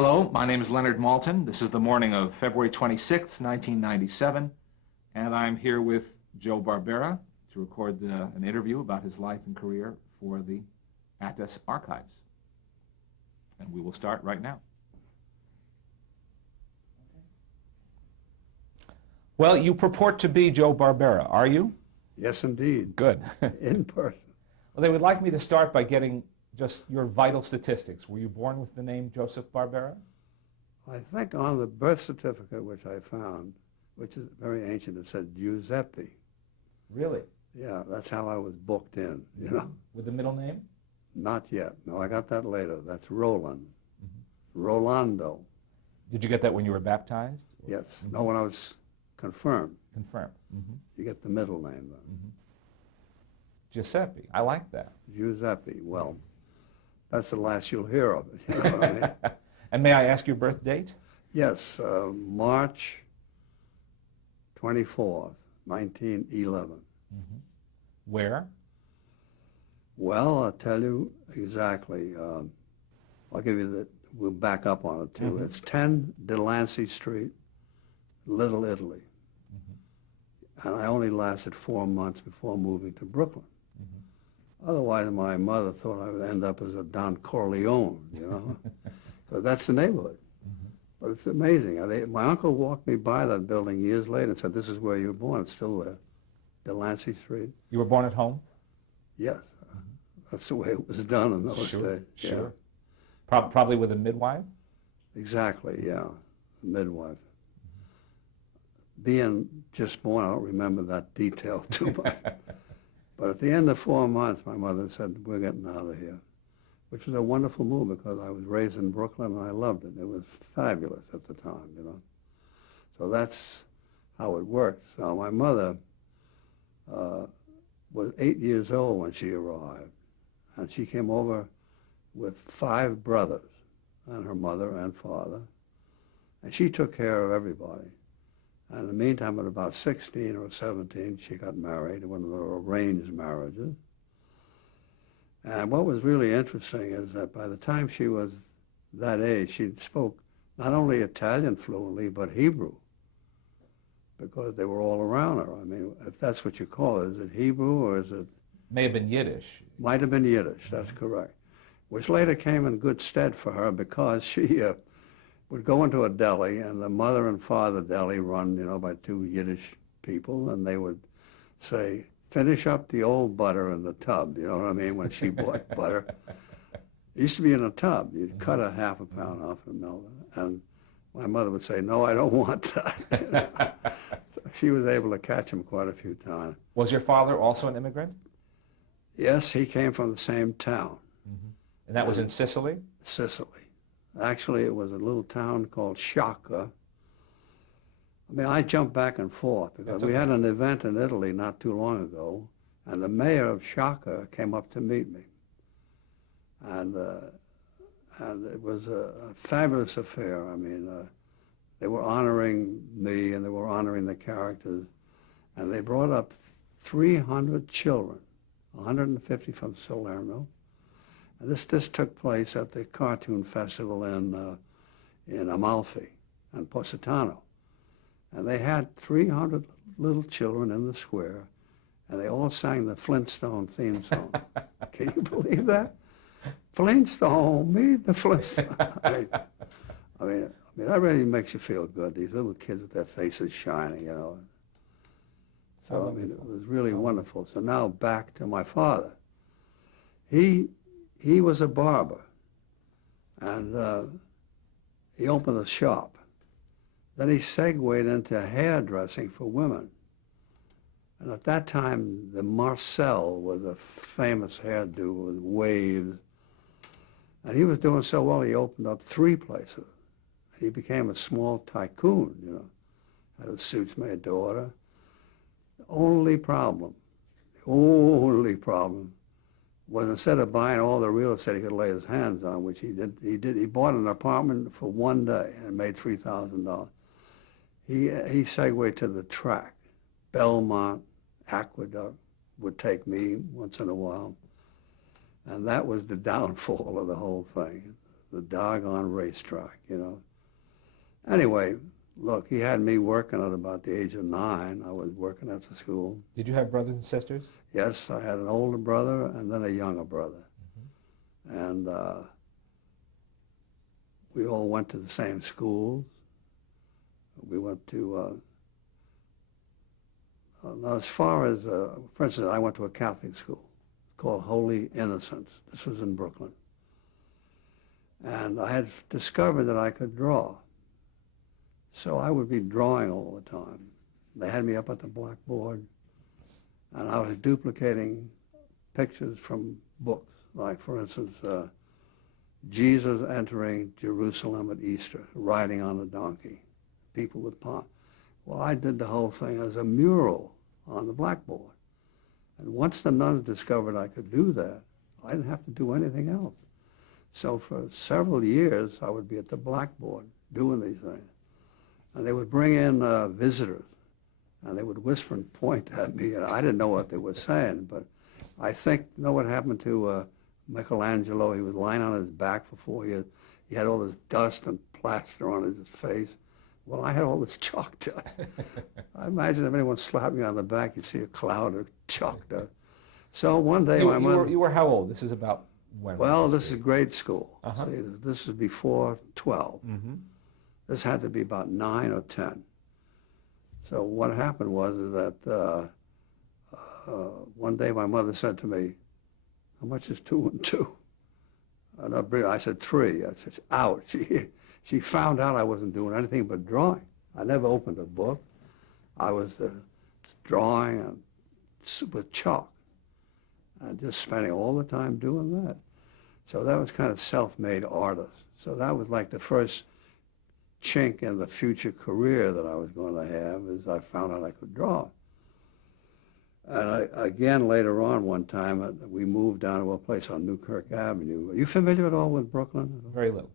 Hello, my name is Leonard Maltin. This is the morning of February 26th, 1997, and I'm here with Joe Barbera to record an interview about his life and career for the Atlas Archives. And we will start right now. Well, you purport to be Joe Barbera, are you? Yes, indeed. Good. In person. Well, they would like me to start by getting just your vital statistics. Were you born with the name Joseph Barbera? I think on the birth certificate, which I found, which is very ancient, it said Giuseppe. Really? Yeah, that's how I was booked in, you know. With the middle name? Not yet. No, I got that later. That's Roland. Mm-hmm. Rolando. Did you get that when you were baptized? Yes. Mm-hmm. No, when I was confirmed. Confirmed. Mm-hmm. You get the middle name then. Mm-hmm. Giuseppe. I like that. Giuseppe. Well, that's the last you'll hear of it. You know what I mean? And may I ask your birth date? Yes, March 24th, 1911. Mm-hmm. Where? Well, I'll tell you exactly. I'll give you we'll back up on it too. Mm-hmm. It's 10 Delancey Street, Little Italy. Mm-hmm. And I only lasted 4 months before moving to Brooklyn. Mm-hmm. Otherwise, my mother thought I would end up as a Don Corleone, you know. So that's the neighborhood. Mm-hmm. But it's amazing. My uncle walked me by that building years later and said, "This is where you were born." It's still there. Delancey Street. You were born at home? Yes. That's the way it was done in those days. Sure. Yeah. Probably with a midwife? Exactly, yeah. A midwife. Being just born, I don't remember that detail too much. But at the end of 4 months, my mother said, "We're getting out of here," which was a wonderful move because I was raised in Brooklyn and I loved it. It was fabulous at the time, you know. So that's how it worked. So my mother was 8 years old when she arrived. And she came over with 5 brothers and her mother and father. And she took care of everybody. And in the meantime, at about 16 or 17, she got married, one of the arranged marriages. And what was really interesting is that by the time she was that age, she spoke not only Italian fluently, but Hebrew, because they were all around her. I mean, if that's what you call it, is it Hebrew or is it? May have been Yiddish. Might have been Yiddish, that's correct, which later came in good stead for her because she would go into a deli, and the mother and father deli run, you know, by 2 Yiddish people, and they would say, "Finish up the old butter in the tub," you know what I mean, when she bought butter. It used to be in a tub. You'd cut a half a pound off and melt it. And my mother would say, "No, I don't want that." So she was able to catch him quite a few times. Was your father also an immigrant? Yes, he came from the same town. Mm-hmm. And that was in Sicily? Sicily. Actually, it was a little town called Sciacca. I mean, I jump back and forth because we had an event in Italy not too long ago, and the mayor of Sciacca came up to meet me. And it was a fabulous affair. I mean, they were honoring me and they were honoring the characters, and they brought up 300 children. 150 from Salerno. And this took place at the Cartoon Festival in Amalfi and Positano. And they had 300 little children in the square, and they all sang the Flintstone theme song. Can you believe that? Flintstone, meet the Flintstone. I mean, that really makes you feel good. These little kids with their faces shining, you know. So, I mean, it was really wonderful. So now back to my father. He was a barber, and he opened a shop. Then he segued into hairdressing for women. And at that time, the Marcel was a famous hairdo with waves. And he was doing so well, he opened up 3 places. He became a small tycoon, you know. Had his suits made to order. The only problem was instead of buying all the real estate he could lay his hands on, which he did, he bought an apartment for 1 day and made $3,000. He segued to the track. Belmont, Aqueduct would take me once in a while. And that was the downfall of the whole thing. the doggone racetrack, Anyway, look, he had me working at about the age of 9. I was working at the school. Did you have brothers and sisters? Yes, I had an older brother and then a younger brother. And we all went to the same schools. We went to, now as far as, for instance, I went to a Catholic school called Holy Innocents. This was in Brooklyn. And I had discovered that I could draw. So I would be drawing all the time. They had me up at the blackboard, and I was duplicating pictures from books, like, for instance, Jesus entering Jerusalem at Easter, riding on a donkey, people with palm. Well, I did the whole thing as a mural on the blackboard. And once the nuns discovered I could do that, I didn't have to do anything else. So for several years, I would be at the blackboard doing these things. And they would bring in visitors, and they would whisper and point at me, and I didn't know what they were saying, but I think, what happened to Michelangelo? He was lying on his back for 4 years. He had all this dust and plaster on his face. Well, I had all this chalk dust. I imagine if anyone slapped me on the back, you'd see a cloud of chalk dust. So one day my mother... You were how old? This is about when? Well, this is grade school. Uh-huh. See, this is before 12. Mm-hmm. This had to be about 9 or 10. So what happened was that one day my mother said to me, "How much is 2 and 2?" And I said 3. I said, ouch. She found out I wasn't doing anything but drawing. I never opened a book. I was drawing with chalk and just spending all the time doing that. So that was kind of self-made artist. So that was like the first chink in the future career that I was going to have, is I found out I could draw. And again, later on one time, we moved down to a place on Newkirk Avenue. Are you familiar at all with Brooklyn? Very little.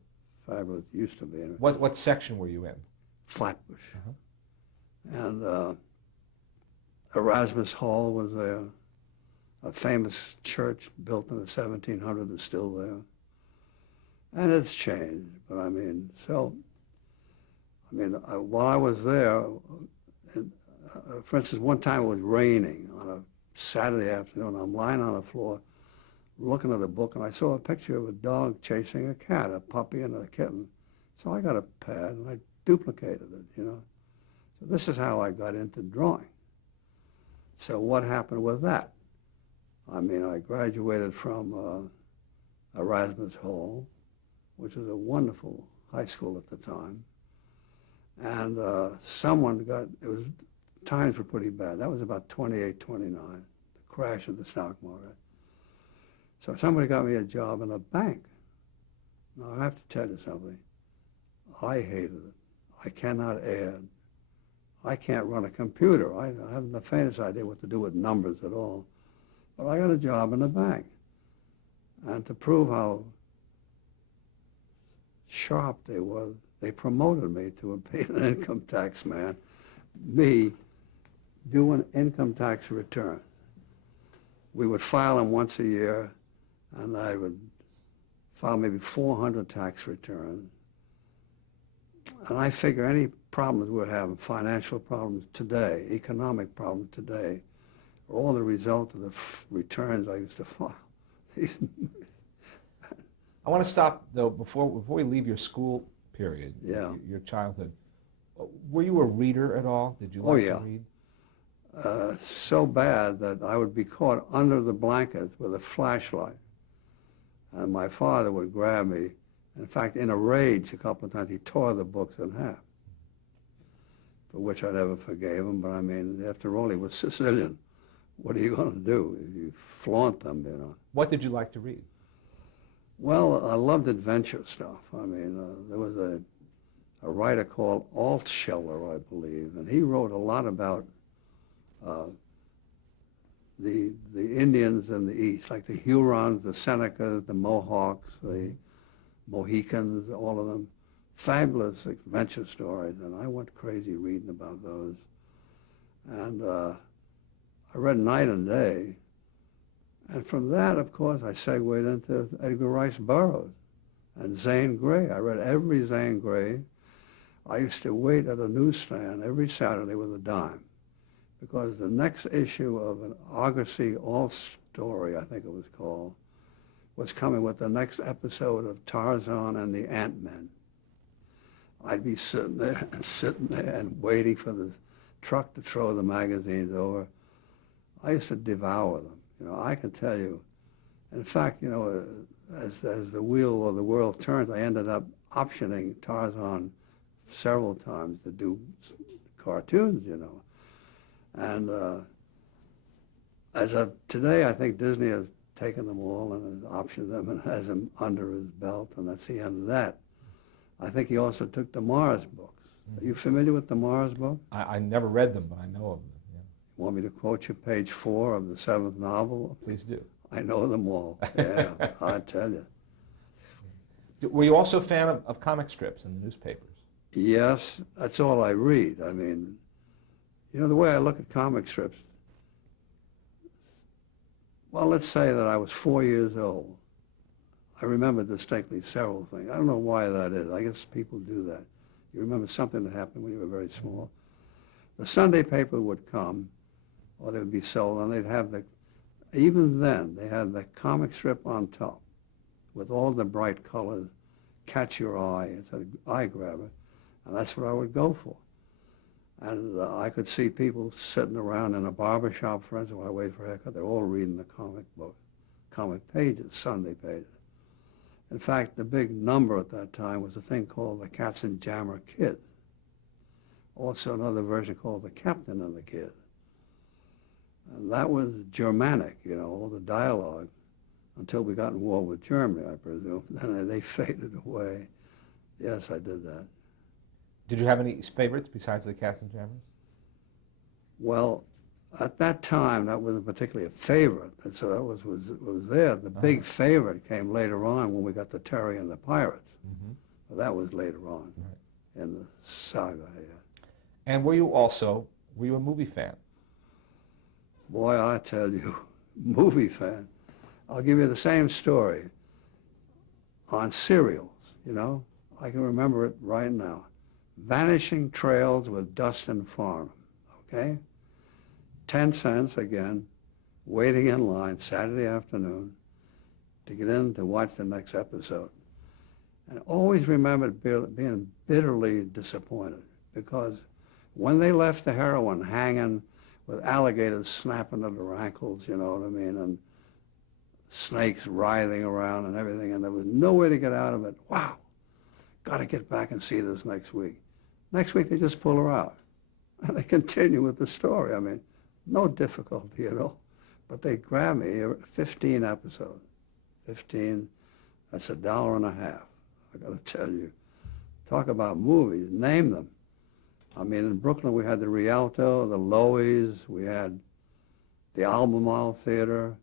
Fabulous, used to be. What section were you in? Flatbush. Uh-huh. And Erasmus Hall was there, a famous church built in the 1700s is still there. And it's changed, but while I was there, for instance, one time it was raining on a Saturday afternoon. I'm lying on the floor looking at a book, and I saw a picture of a dog chasing a cat, a puppy and a kitten. So I got a pad, and I duplicated it, So this is how I got into drawing. So what happened with that? I graduated from Erasmus Hall, which was a wonderful high school at the time. And times were pretty bad. That was about 28, 29, the crash of the stock market. So somebody got me a job in a bank. Now, I have to tell you something. I hated it. I cannot add. I can't run a computer. I haven't the faintest idea what to do with numbers at all. But I got a job in a bank. And to prove how sharp they were, they promoted me to being an income tax man, me doing income tax returns. We would file them once a year, and I would file maybe 400 tax returns. And I figure any problems we're having, financial problems today, economic problems today, are all the result of the returns I used to file. I want to stop, though, before we leave your school period, yeah. your childhood. Were you a reader at all? Did you like to read? So bad that I would be caught under the blankets with a flashlight. And my father would grab me. In fact, in a rage, a couple of times, he tore the books in half, for which I never forgave him. But after all, he was Sicilian. What are you going to do? You flaunt them, What did you like to read? Well, I loved adventure stuff. There was a writer called Altscheller, I believe, and he wrote a lot about the Indians in the East, like the Hurons, the Senecas, the Mohawks, the Mohicans, all of them. Fabulous adventure stories, and I went crazy reading about those. And I read night and day. And from that, of course, I segued into Edgar Rice Burroughs. And Zane Grey, I read every Zane Grey. I used to wait at a newsstand every Saturday with a dime, because the next issue of an Argosy All-Story, I think it was called, was coming with the next episode of Tarzan and the Ant-Men. I'd be sitting there and waiting for the truck to throw the magazines over. I used to devour them. You know, I can tell you. In fact, you know, as the wheel of the world turned, I ended up optioning Tarzan several times to do cartoons, you know. And as of today, I think Disney has taken them all and has optioned them and has them under his belt, and that's the end of that. I think he also took the Mars books. Are you familiar with the Mars book? I never read them, but I know of them. Yeah. You want me to quote you page 4 of the 7th novel? Please do. I know them all. Yeah, I tell you. Were you also a fan of comic strips in the newspapers? Yes, that's all I read. I mean, you know, the way I look at comic strips, well, let's say that I was 4 years old. I remember distinctly several things. I don't know why that is. I guess people do that. You remember something that happened when you were very small. The Sunday paper would come, or they would be sold, and they'd have even then, they had the comic strip on top with all the bright colors, catch your eye. It's an eye grabber, and that's what I would go for. And I could see people sitting around in a barber shop, for instance, while I waited for a haircut. They're all reading the comic book, comic pages, Sunday pages. In fact, the big number at that time was a thing called the Katzenjammer Kid. Also another version called the Captain and the Kid. And that was Germanic, you know, all the dialogue, until we got in war with Germany, I presume. Then they faded away. Yes, I did that. Did you have any favorites besides the Katzenjammers? Well, at that time, that wasn't particularly a favorite, and so that was there. The big favorite came later on when we got the Terry and the Pirates. Mm-hmm. Well, that was later on in the saga. Yeah. And were you a movie fan? Boy, I tell you, movie fan. I'll give you the same story on serials, you know. I can remember it right now. Vanishing Trails with Dustin Farnham, okay? 10 cents again, waiting in line Saturday afternoon to get in to watch the next episode. And always remembered being bitterly disappointed, because when they left the heroine hanging with alligators snapping at her ankles, you know what I mean, and snakes writhing around and everything, and there was no way to get out of it. Wow, got to get back and see this next week. Next week they just pull her out, and they continue with the story. I mean, no difficulty at all. But they grab me, 15 episodes. 15, that's $1.50. I got to tell you. Talk about movies, name them. I mean, in Brooklyn we had the Rialto, the Loews, we had the Albemarle Theater,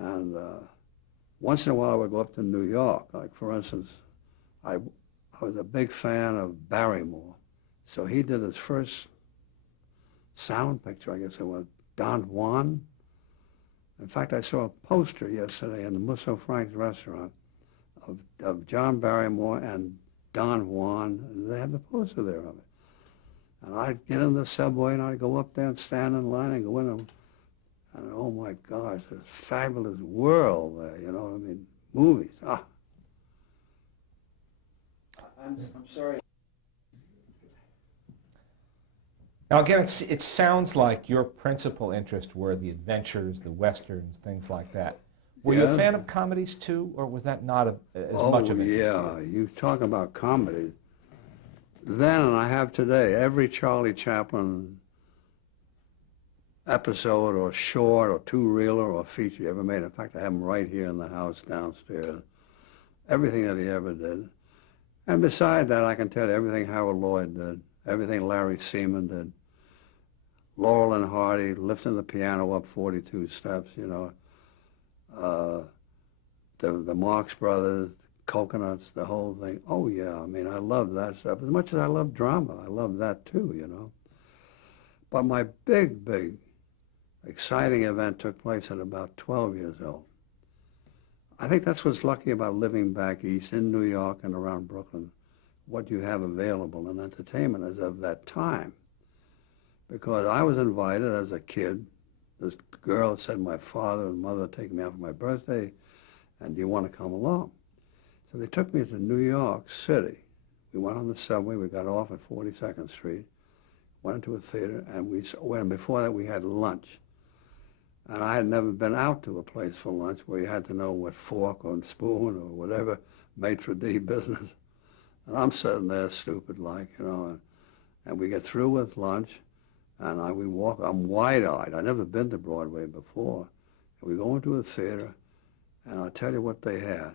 and once in a while I would go up to New York. Like, for instance, I was a big fan of Barrymore. So he did his first sound picture, I guess it was, Don Juan. In fact, I saw a poster yesterday in the Musso Frank's restaurant of John Barrymore and Don Juan, and they had the poster there of it. And I'd get in the subway and I'd go up there and stand in line and go in and oh my gosh, this fabulous world there, you know what I mean? Movies, I'm sorry. Now again, it sounds like your principal interest were the adventures, the westerns, things like that. Were you a fan of comedies too, or was that not as much of it? Oh yeah, you talk about comedies. Then, and I have today, every Charlie Chaplin episode or short or two-reeler or feature he ever made. In fact, I have them right here in the house downstairs. Everything that he ever did. And beside that, I can tell you everything Harold Lloyd did, everything Larry Seaman did. Laurel and Hardy, lifting the piano up 42 steps, you know. The Marx Brothers, Coconuts, the whole thing. Oh, yeah, I mean, I love that stuff. As much as I love drama, I love that too, you know. But my big, big, exciting event took place at about 12 years old. I think that's what's lucky about living back east in New York and around Brooklyn. What you have available in entertainment is of that time. Because I was invited as a kid. This girl said my father and mother take me out for my birthday, and do you want to come along? So they took me to New York City. We went on the subway. We got off at 42nd Street, went into a theater, and before that we had lunch. And I had never been out to a place for lunch where you had to know what fork or spoon or whatever maitre d' business. And I'm sitting there stupid like, you know, and we get through with lunch, and I'm wide-eyed. I'd never been to Broadway before. And we go into a theater, and I'll tell you what they had.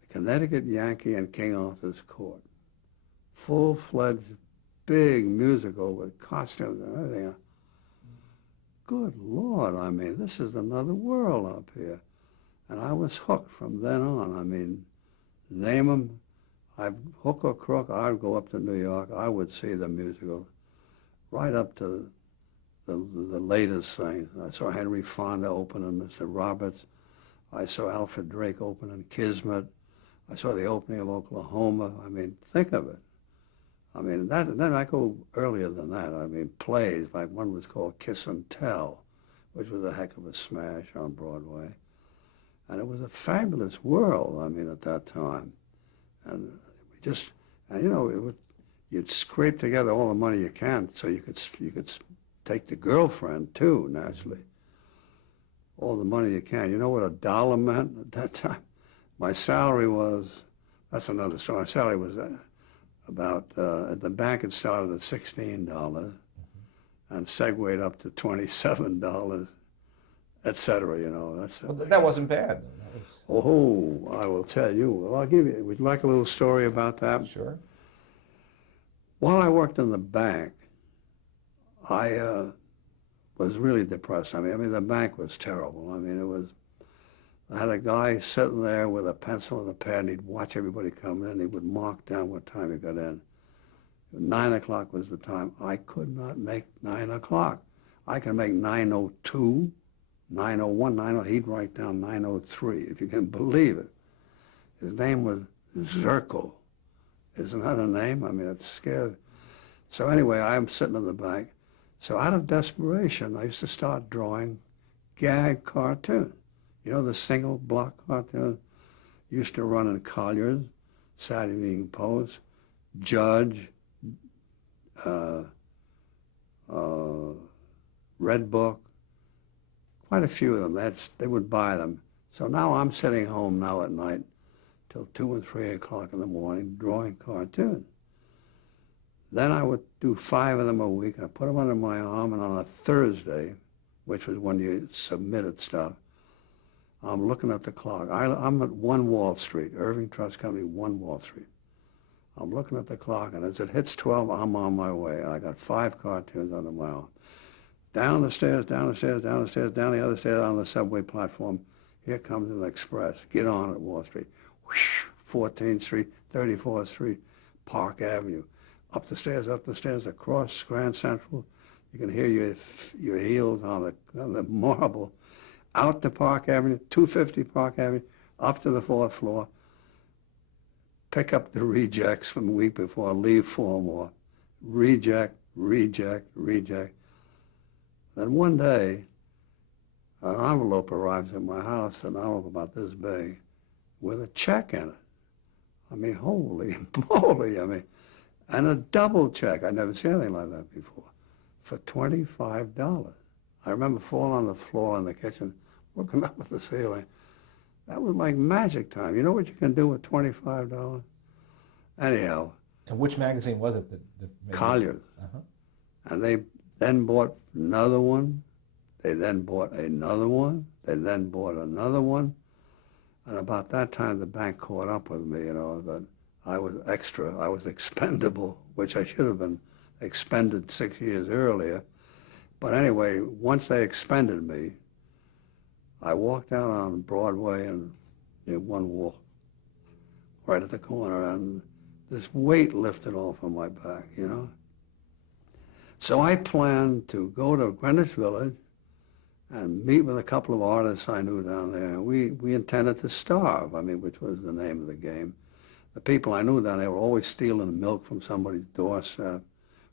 The Connecticut Yankee and King Arthur's Court. Full-fledged, big musical with costumes and everything. Good Lord, I mean, this is another world up here. And I was hooked from then on. I mean, name them, hook or crook, I'd go up to New York. I would see the musical. Right up to the latest things. I saw Henry Fonda open in Mr. Roberts. I saw Alfred Drake open in Kismet. I saw the opening of Oklahoma. I mean, think of it. I mean, then I go earlier than that. I mean, plays, like one was called Kiss and Tell, which was a heck of a smash on Broadway. And it was a fabulous world, I mean, at that time. And you know, you'd scrape together all the money you can so you could take the girlfriend too, naturally. All the money you can. You know what $1 meant at that time? My salary was, that's another story. My salary was about, at the bank it started at $16 and segued up to $27, et cetera, you know. Well, that wasn't bad. Oh, I will tell you. Well, I'll give you, would you like a little story about that? Sure. While I worked in the bank, I was really depressed. I mean, the bank was terrible. I mean, I had a guy sitting there with a pencil and a pad, and he'd watch everybody come in. He would mark down what time he got in. 9 o'clock was the time. I could not make 9 o'clock. I could make 9:02, 9:01, 9:00. He'd write down 9:03, if you can believe it. His name was Zirkle. Isn't that a name? I mean, it's scary. So anyway, I'm sitting in the bank. So out of desperation, I used to start drawing gag cartoons. You know, the single block cartoon used to run in Collier's, Saturday Evening Post, Judge, Red Book, quite a few of them. They would buy them. So now I'm sitting home now at night till 2 and 3 o'clock in the morning drawing cartoons. Then I would do 5 of them a week. I put them under my arm, and on a Thursday, which was when you submitted stuff, I'm looking at the clock. I'm at 1 Wall Street, Irving Trust Company, 1 Wall Street. I'm looking at the clock, and as it hits 12, I'm on my way. I got 5 cartoons under my arm. Down the stairs, down the stairs, down the stairs, down the other stairs on the subway platform. Here comes an express. Get on at Wall Street. Whoosh, 14th Street, 34th Street, Park Avenue. Up the stairs, across Grand Central. You can hear your heels on the marble. Out to Park Avenue, 250 Park Avenue, up to the 4th floor. Pick up the rejects from the week before, leave 4 more. Reject, reject, reject. Then one day, an envelope arrives at my house, an envelope about this big, with a check in it. I mean, holy moly, I mean, and a double check. I'd never seen anything like that before, for $25. I remember falling on the floor in the kitchen, looking up at the ceiling. That was like magic time. You know what you can do with $25? Anyhow. And which magazine was it that made Collier's. And they then bought another one. They then bought another one. They then bought another one. And about that time, the bank caught up with me, you know, that I was extra. I was expendable, which I should have been expended 6 years earlier. But anyway, once they expended me, I walked out on Broadway and did one walk right at the corner, and this weight lifted off of my back, you know. So I planned to go to Greenwich Village and meet with a couple of artists I knew down there. We intended to starve, which was the name of the game. The people I knew down there were always stealing milk from somebody's doorstep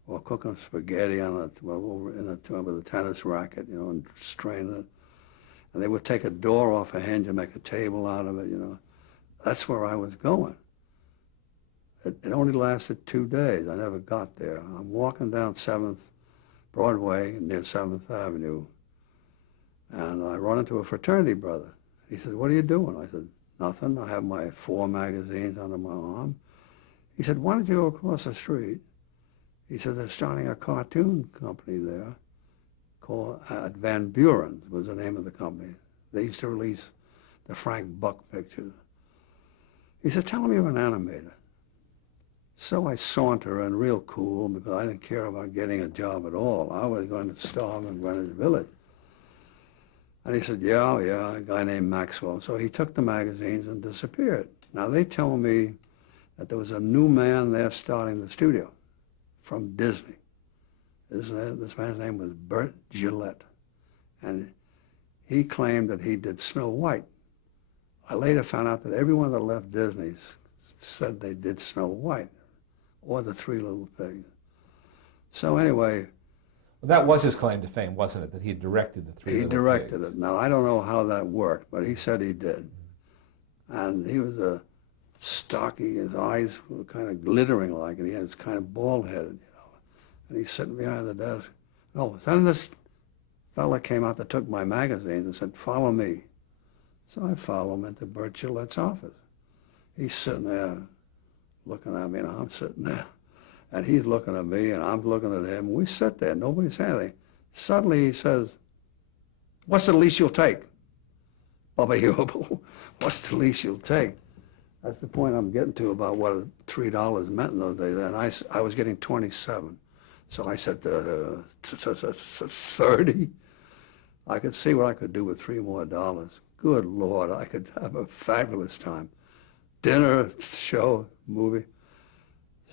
or cooking spaghetti with a tennis racket, and straining it. And they would take a door off a hinge and make a table out of it, That's where I was going. It only lasted 2 days. I never got there. I'm walking down 7th Broadway near 7th Avenue, and I run into a fraternity brother. He said, "What are you doing?" I said, "Nothing. I have my 4 magazines under my arm." He said, "Why don't you go across the street?" He said, "They're starting a cartoon company there called Van Buren's was the name of the company. They used to release the Frank Buck pictures." He said, "Tell them you're an animator." So I saunter in real cool because I didn't care about getting a job at all. I was going to starve in Greenwich Village. And he said, yeah, a guy named Maxwell. So he took the magazines and disappeared. Now they told me that there was a new man there starting the studio from Disney. This man's name was Bert Gillette. And he claimed that he did Snow White. I later found out that everyone that left Disney said they did Snow White or the 3 Little Pigs. So anyway, Well, that was his claim to fame, wasn't it? That he directed the 3 he Little directed Pigs. it. Now, I don't know how that worked, but he said he did. And he was a stocky, his eyes were kind of glittering like, and he was kind of bald-headed, And he's sitting behind the desk. Oh, then this fella came out that took my magazines and said, "Follow me." So I follow him into Bert Gillette's office. He's sitting there looking at me, and I'm sitting there. And he's looking at me, and I'm looking at him. We sit there. Nobody said anything. Suddenly he says, "What's the least you'll take?" Bubba, what's the least you'll take? That's the point I'm getting to about what $3 meant in those days. And I was getting 27. So I said, 30? I could see what I could do with $3 more. Good Lord, I could have a fabulous time. Dinner, show, movie.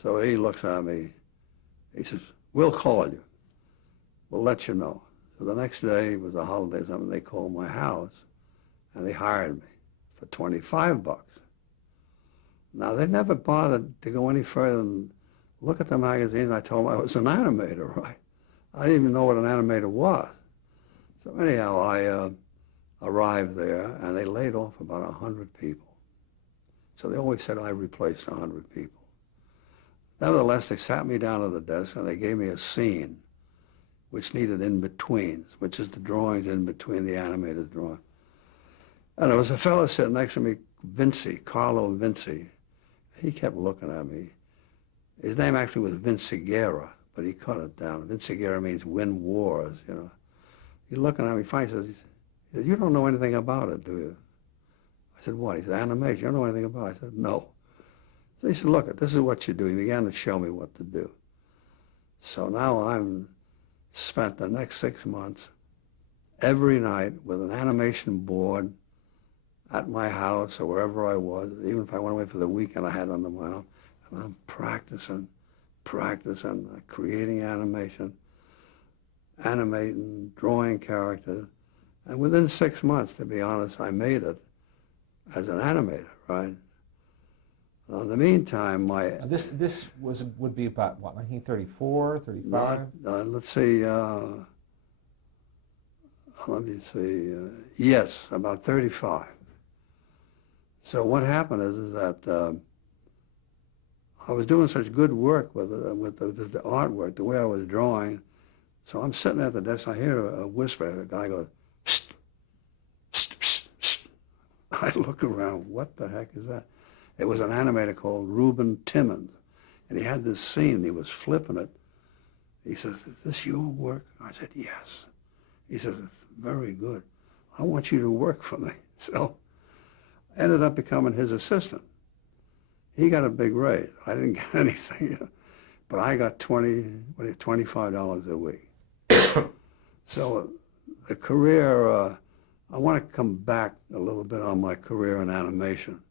So he looks at me. He says, "We'll call you. We'll let you know." So the next day, it was a holiday or something, they called my house, and they hired me for $25. Now, they never bothered to go any further than look at the magazine. I told them I was an animator, right? I didn't even know what an animator was. So anyhow, I arrived there, and they laid off about 100 people. So they always said I replaced 100 people. Nevertheless, they sat me down at the desk, and they gave me a scene which needed in-betweens, which is the drawings in between the animator's drawing. And there was a fellow sitting next to me, Carlo Vinci. He kept looking at me. His name actually was Vinciguerra, but he cut it down. Vinciguerra means win wars, He's looking at me finally, he says, "You don't know anything about it, do you?" I said, "What?" He said, "Animation. You don't know anything about it?" I said, "No." So he said, "Look, this is what you do." He began to show me what to do. So now I'm spent the next 6 months every night with an animation board at my house or wherever I was. Even if I went away for the weekend, I had it under my arm. And I'm practicing, creating animation, animating, drawing characters. And within 6 months, to be honest, I made it as an animator, right? In the meantime, This would be about, what, 1934, 35? Let's see, let me see, yes, about 35. So what happened is that I was doing such good work with the artwork, the way I was drawing. So I'm sitting at the desk, I hear a whisper, a guy goes, "Psst, psst, psst, psst." I look around, what the heck is that? It was an animator called Reuben Timmons, and he had this scene, and he was flipping it. He says, "Is this your work?" I said, "Yes." He says, "It's very good. I want you to work for me." So I ended up becoming his assistant. He got a big raise. I didn't get anything, but I got $25 a week. So the career, I want to come back a little bit on my career in animation.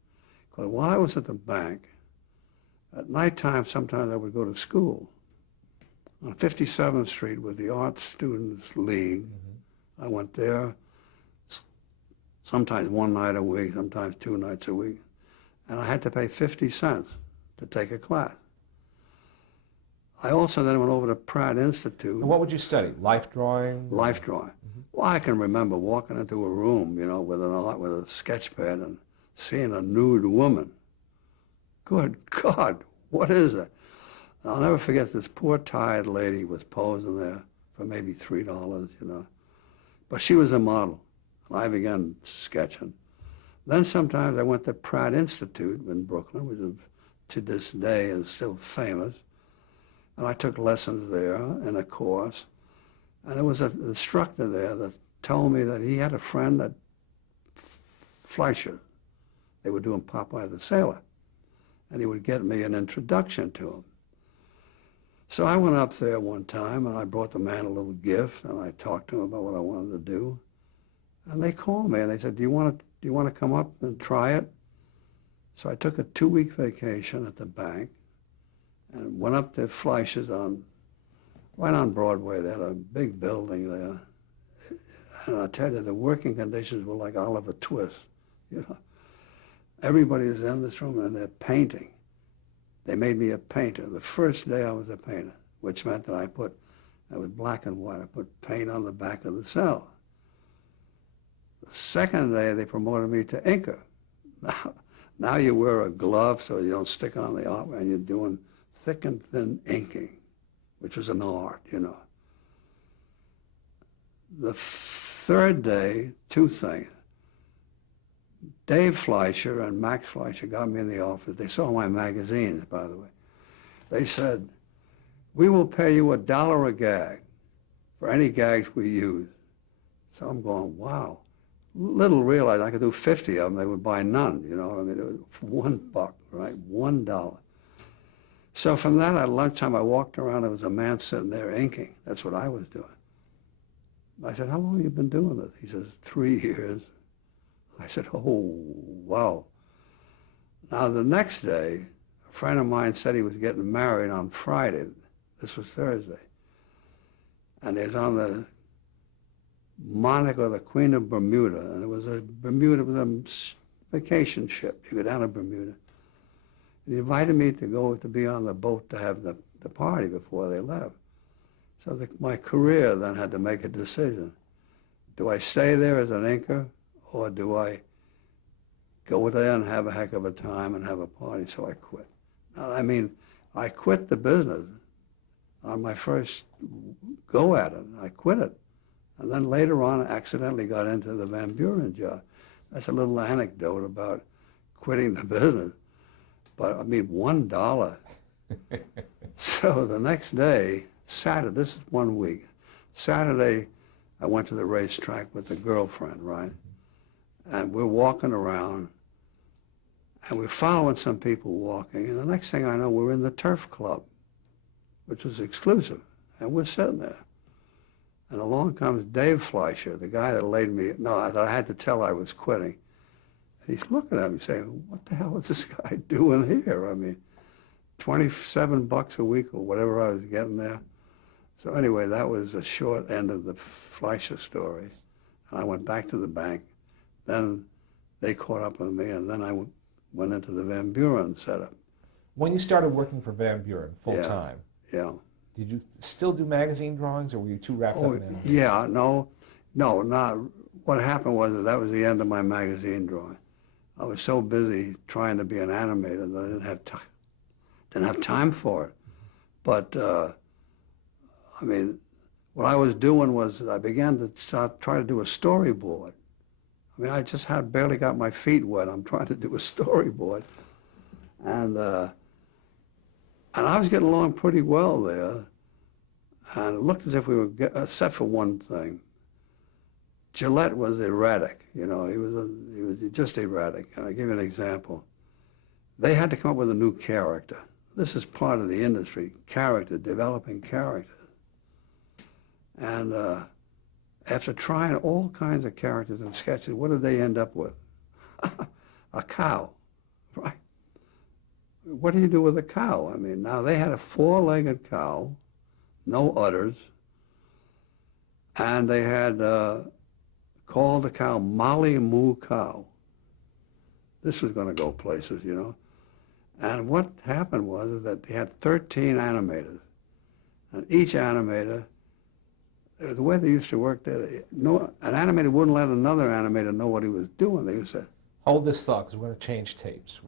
Because while I was at the bank, at nighttime, sometimes I would go to school. On 57th Street was the Art Students League. I went there sometimes one night a week, sometimes 2 nights a week. And I had to pay 50 cents to take a class. I also then went over to Pratt Institute. And what would you study? Life drawing? Life drawing. Well, I can remember walking into a room, you know, with a sketch pad and seeing a nude woman. Good God, what is it? I'll never forget this poor tired lady was posing there for maybe $3, you know. But she was a model. I began sketching. Then sometimes I went to Pratt Institute in Brooklyn, which is, to this day is still famous. And I took lessons there in a course. And there was an instructor there that told me that he had a friend at Fleischer. They were doing Popeye the Sailor. And he would get me an introduction to him. So I went up there one time and I brought the man a little gift and I talked to him about what I wanted to do. And they called me and they said, do you want to come up and try it? So I took a 2-week vacation at the bank and went up to Fleischer's right on Broadway. They had a big building there. And I tell you, the working conditions were like Oliver Twist, you know. Everybody's in this room and they're painting. They made me a painter. The first day I was a painter, which meant that I was black and white. I put paint on the back of the cell. The second day they promoted me to inker. Now you wear a glove so you don't stick on the art, and you're doing thick and thin inking, which was an art, you know. The third day, 2 things. Dave Fleischer and Max Fleischer got me in the office. They saw my magazines, by the way. They said, we will pay you $1 a gag for any gags we use. So I'm going, wow. Little realized I could do 50 of them. They would buy none, you know. I mean, it was $1, right? $1. So from that, at lunchtime, I walked around. There was a man sitting there inking. That's what I was doing. I said, how long have you been doing this? He says, 3 years. I said, oh, wow. Now, the next day, a friend of mine said he was getting married on Friday. This was Thursday. And he was on the Monaco, the Queen of Bermuda. And it was a vacation ship. You go down to Bermuda. And he invited me to be on the boat to have the party before they left. So my career then had to make a decision. Do I stay there as an inker? Or do I go there and have a heck of a time and have a party? So I quit. Now, I mean, I quit the business on my first go at it. I quit it. And then later on, I accidentally got into the Van Buren job. That's a little anecdote about quitting the business. But I mean, $1. So the next day, Saturday, this is 1 week. Saturday, I went to the racetrack with the girlfriend, right? And we're walking around, and we're following some people walking, and the next thing I know, we're in the Turf Club, which was exclusive, and we're sitting there. And along comes Dave Fleischer, the guy that that I had to tell I was quitting. And he's looking at me saying, what the hell is this guy doing here? I mean, $27 a week or whatever I was getting there. So anyway, that was a short end of the Fleischer story. And I went back to the bank. Then they caught up with me, and then I went into the Van Buren setup. When you started working for Van Buren full-time, Yeah. did you still do magazine drawings, or were you too wrapped up in it? Yeah, no, not. What happened was that was the end of my magazine drawing. I was so busy trying to be an animator that I didn't have time for it. But, I mean, what I was doing was I began to try to do a storyboard. I mean, I just barely got my feet wet. I'm trying to do a storyboard. And I was getting along pretty well there. And it looked as if we were, except for one thing. Gillette was erratic, you know, he was just erratic. And I'll give you an example. They had to come up with a new character. This is part of the industry, developing characters. And after trying all kinds of characters and sketches, what did they end up with? A cow, right? What do you do with a cow? I mean, now they had a 4-legged cow, no udders, And they had called the cow Molly Moo Cow. This was going to go places, you know. And what happened was that they had 13 animators. And each animator, the way they used to work there, an animator wouldn't let another animator know what he was doing. They used to Hold this thought, because we're going to change tapes.